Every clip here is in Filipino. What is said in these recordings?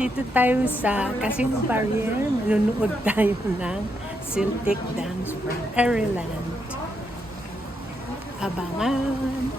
nandito tayo sa Casino Barrier. Manunood tayo ng Celtic Dance from Ireland. Abangan!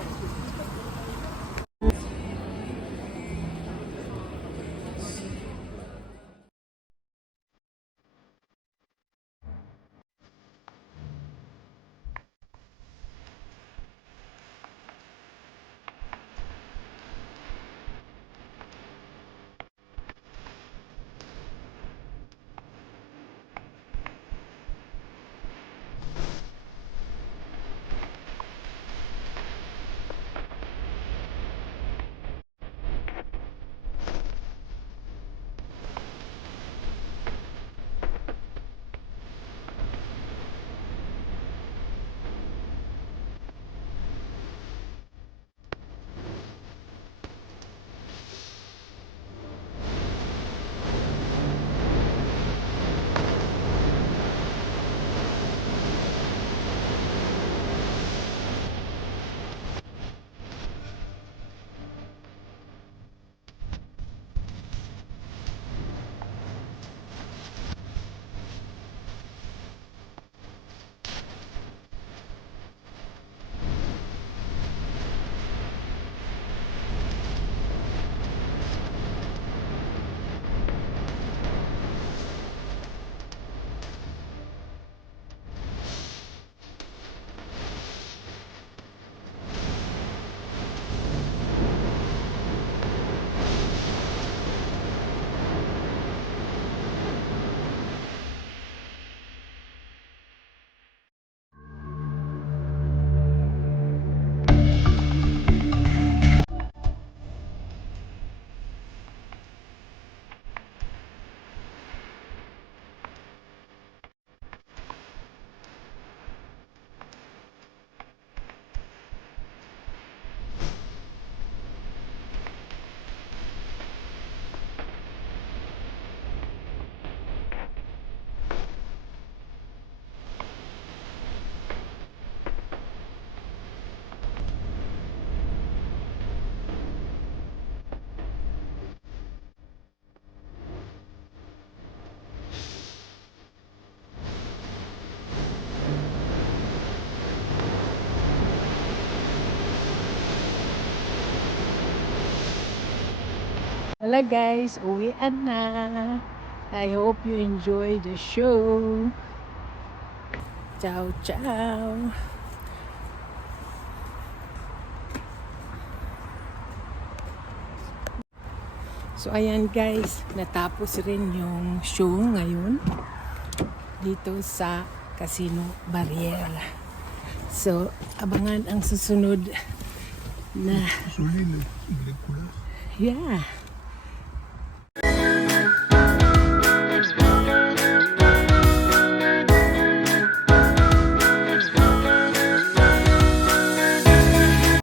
Hello guys, uwian na. I hope you enjoy the show. Ciao, ciao. So ayan guys, natapos rin yung show ngayon dito sa Casino Barrier. So abangan ang susunod na yeah.